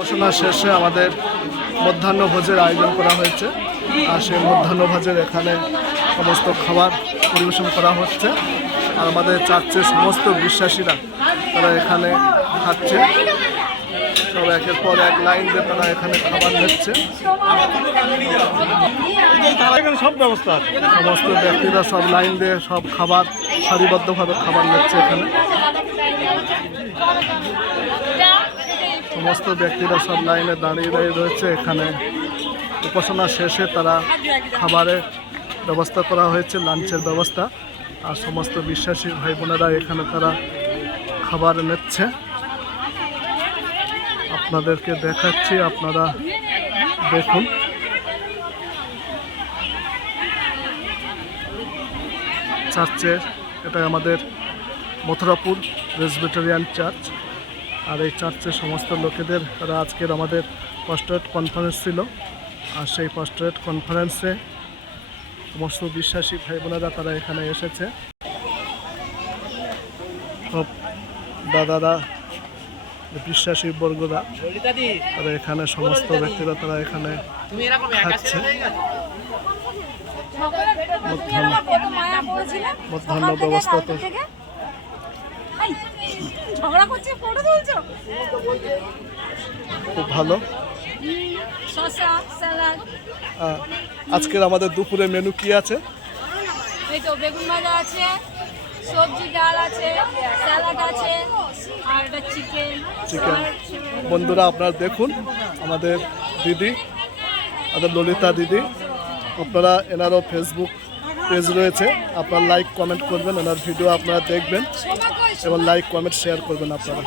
ঘোষণা শেষে আমাদের মধ্যাহ্নভোজের আয়োজন করা হয়েছে। আর সেই মধ্যাহ্নভোজের এখানে সমস্ত খাবার পরিবেশন করা হচ্ছে। আর আমাদের চার্চের সমস্ত বিশ্বাসীরা তারা এখানে খাচ্ছে। সব একের পর এক লাইন দিয়ে তারা এখানে খাবার নিচ্ছে। সব ব্যবস্থা আছে, সমস্ত ব্যক্তিরা সব লাইন দিয়ে সব খাবার সারিবদ্ধভাবে খাবার নিচ্ছে। এখানে সমস্ত ব্যক্তিরা সব লাইনে দাঁড়িয়ে দাঁড়িয়ে রয়েছে। এখানে উপাসনা শেষে তারা খাবারের ব্যবস্থা করা হয়েছে, লাঞ্চের ব্যবস্থা। আর সমস্ত বিশ্বাসী ভাই বোনেরা এখানে তারা খাবার নিচ্ছে। আপনাদেরকে দেখাচ্ছি, আপনারা দেখুন। চার্চের এটা আমাদের মথুরাপুর প্রেসবিটেরিয়ান চার্চ। আর এই চার্চের সমস্ত লোকেদের তারা আজকের আমাদের পাস্টরেট কনফারেন্স ছিল। আর সেই পাস্টরেট কনফারেন্সে সমস্ত বিশ্বাসী ভাই বোনেরা তারা এখানে এসেছে। সব দাদারা, বিশ্বাসী বর্গরা তারা এখানে সমস্ত ব্যক্তিরা তারা এখানে খাচ্ছে। মধ্যাহ্ন ব্যবস্থা তো খুব ভালো। আজকের আমাদের দুপুরে মেনু কি আছে? এই তো বেগুন ভাজা আছে, সবজি ডাল আছে, স্যালাড আছে আর এটা চিকেন। বন্ধুরা আপনারা দেখুন, আমাদের দিদি, আমাদের ললিতা দিদি, আপনারা এনারও ফেসবুক পেজ রয়েছে, আপনারা লাইক কমেন্ট করবেন, এনার ভিডিও আপনারা দেখবেন এবং লাইক কমেন্ট শেয়ার করবেন আপনারা।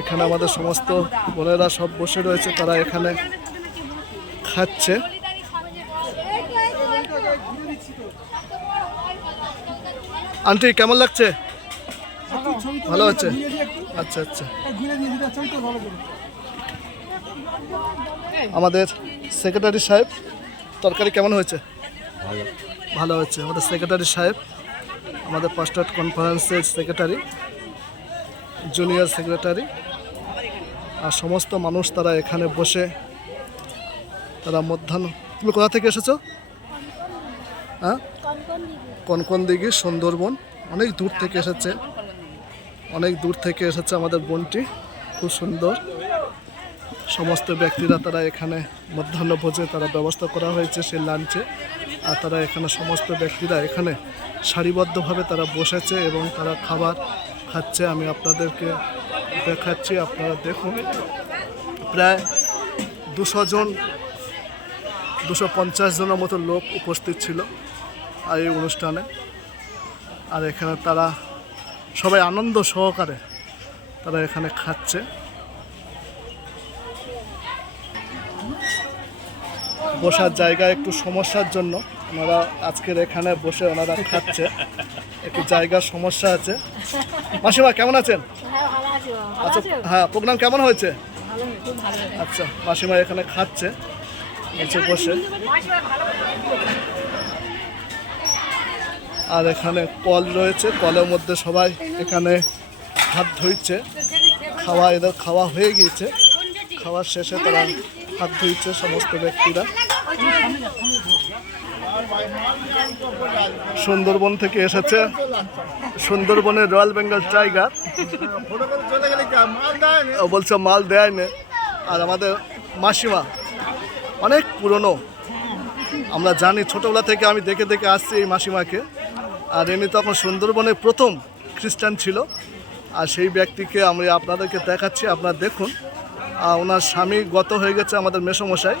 এখানে আমাদের সমস্ত বোনেরা সব বসে রয়েছে, তারা এখানে খাচ্ছে। আন্টি কেমন লাগছে? ভালো আছে? আচ্ছা আচ্ছা। আমাদের সেক্রেটারি সাহেব, তরকারি কেমন হয়েছে? ভালো হয়েছে। আমাদের সেক্রেটারি সাহেব, আমাদের পাস্টরেট কনফারেন্সের সেক্রেটারি, জুনিয়র সেক্রেটারি, আর সমস্ত মানুষ তারা এখানে বসে তারা মধ্যাহ্ন। তুমি কোথা থেকে এসেছো? হ্যাঁ, কনকনদিঘি, সুন্দরবন, অনেক দূর থেকে এসেছে, অনেক দূর থেকে এসেছে আমাদের বোনটি, খুব সুন্দর। সমস্ত ব্যক্তিরা তারা এখানে মধ্যাহ্নভোজে তারা ব্যবস্থা করা হয়েছে সেই লাঞ্চে। আর তারা এখানে সমস্ত ব্যক্তিরা এখানে সারিবদ্ধভাবে তারা বসেছে এবং তারা খাবার খাচ্ছে। আমি আপনাদেরকে দেখাচ্ছি, আপনারা দেখুন। প্রায় 200 জন, 250 জনের মতো লোক উপস্থিত ছিল আর এই অনুষ্ঠানে। আর এখানে তারা সবাই আনন্দ সহকারে তারা এখানে খাচ্ছে। বসার জায়গা একটু সমস্যার জন্য ওনারা আজকের এখানে বসে ওনারা খাচ্ছে, একটু জায়গার সমস্যা আছে। মাসিমা কেমন আছেন? আচ্ছা, হ্যাঁ, প্রোগ্রাম কেমন হয়েছে? আচ্ছা, মাসিমা এখানে খাচ্ছে নিচে বসে। আর এখানে কল রয়েছে, কলের মধ্যে সবাই এখানে হাত ধুইছে। এদের খাওয়া হয়ে গিয়েছে, খাওয়ার শেষে তারা হাত ধুইছে সমস্ত ব্যক্তিরা। সুন্দরবন থেকে এসেছে, সুন্দরবনের রয়্যাল বেঙ্গল টাইগার, বলছে মাল দেয় না। আর আমাদের মাসিমা অনেক পুরনো, আমরা জানি, ছোটোবেলা থেকে আমি দেখে দেখে আসছি এই মাসিমাকে। আর এমনি তখন সুন্দরবনের প্রথম খ্রিস্টান ছিল। আর সেই ব্যক্তিকে আমি আপনাদেরকে দেখাচ্ছি, আপনারা দেখুন। ওনার স্বামী গত হয়ে গেছে আমাদের মেসোমশাই,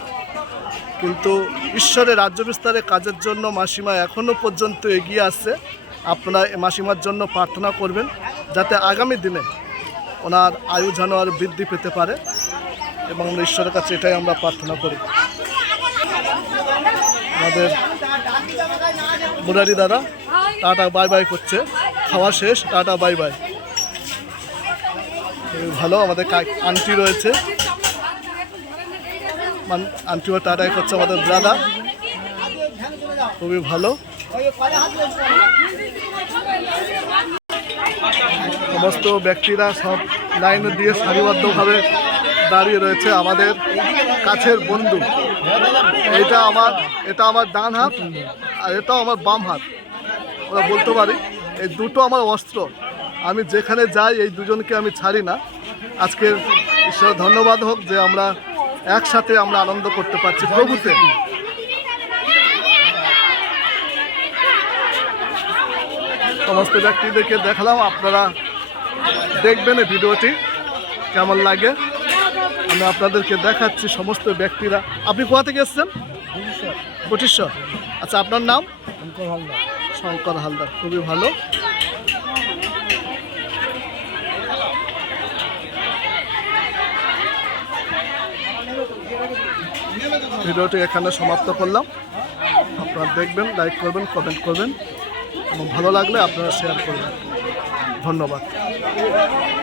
কিন্তু ঈশ্বরের রাজ্য বিস্তারের কাজের জন্য মাসিমা এখনও পর্যন্ত এগিয়ে আসছে। আপনারা মাসিমার জন্য প্রার্থনা করবেন যাতে আগামী দিনে ওনার আয়ু যেন আর বৃদ্ধি পেতে পারে, এবং ঈশ্বরের কাছে এটাই আমরা প্রার্থনা করি। আমাদের মুরারি দাদা টাটা বাই বাই করছে, খাওয়া শেষ, টাটা বাই বাই। ভালো, আমাদের আন্টি রয়েছে, আন্টিও টাটাই করছে আমাদের ব্রাদার, খুবই ভালো। সমস্ত ব্যক্তিরা সব লাইন দিয়ে সারিবদ্ধভাবে দাঁড়িয়ে রয়েছে আমাদের কাছের বন্ধু। এটা আমার ডান হাত আর এটাও আমার বাম হাত, ওরা বলতে পারি এই দুটো আমার অস্ত্র। আমি যেখানে যাই এই দুজনকে আমি ছাড়ি না। আজকের ঈশ্বর ধন্যবাদ হোক যে আমরা একসাথে আমরা আনন্দ করতে পারছি প্রভুতে। সমস্ত ব্যক্তিদেরকে দেখালাম, আপনারা দেখবেন এই ভিডিওটি কেমন লাগে। আমি আপনাদেরকে দেখাচ্ছি সমস্ত ব্যক্তিরা। আপনি কোথা থেকে এসেছেন? কোটেশ্বর। আচ্ছা, আপনার নাম? শঙ্কর হালদার, খুবই ভালো। ভিডিওটি এখানে সমাপ্ত করলাম। আপনারা দেখবেন, লাইক করবেন, কমেন্ট করবেন এবং ভালো লাগলে আপনারা শেয়ার করবেন। ধন্যবাদ।